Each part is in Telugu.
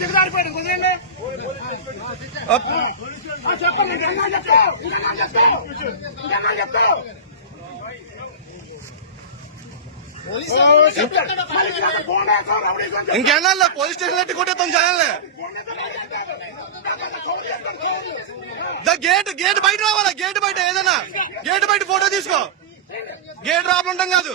దిగదారిపోయాడు కుదిరండి చెప్పండి. చెప్తా చెప్తా చెప్తా. ఇంకెన్నాళ్ళు పోలీస్ స్టేషన్ కొట్టేస్తాం. కౌలు చేసుకోండి, కౌలు. దా గేట్ గేట్ బయట రావాలా? గేట్ బయట ఏదైనా? గేట్ బయట ఫోటో తీసుకో. గేట్ ఉంటాం కాదు.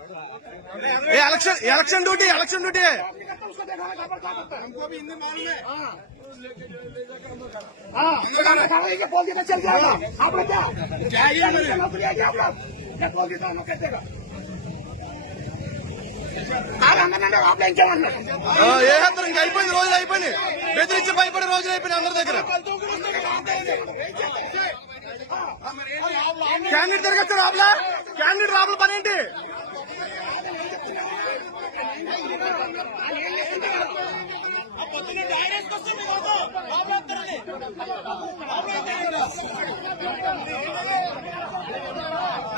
है పైసా తీయనా క్యాప్ ఏ election election duty election duty उसको देखा है खबर क्या करता है हमको भी हिंदी मालूम है हाँ हाँ दिखाना दिखाना ये बोल के चल जाएगा आप लोग क्या क्या ये नौकरी है क्या आप लोग क्या बोल के दोनों कैसे देगा आप अंदर आप लोग क्या मानना ఆ, ఏ హత్తరు ఇంకా అయిపోయింది రోజులు అయిపోయింది బెదిరించి భయపడే రోజులు అయిపోయినాయి అందరి దగ్గర క్యాండిడేట్ తిరగచ్చు రాబులా క్యాండిడేట్ రాబుల పని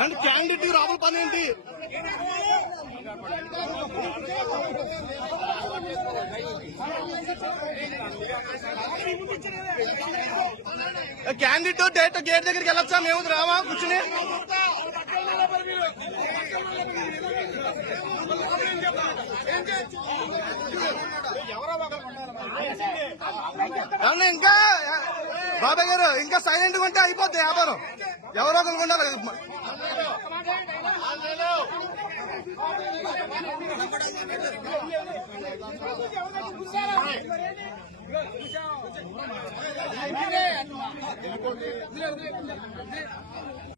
అండ్ క్యాండిడేట్ రాహుల్ పని ఏంటి? క్యాండిడేట్ డైరెక్ట్ గేట్ దగ్గరికి వెళ్ళొచ్చా? మేము రామా కూర్చుని. ఏమన్నా ఇంకా బాబాయ్ గారు ఇంకా సైలెంట్గా ఉంటే అయిపోద్ది వ్యాపారం. ఎవరో ఒకరు ఉండాలి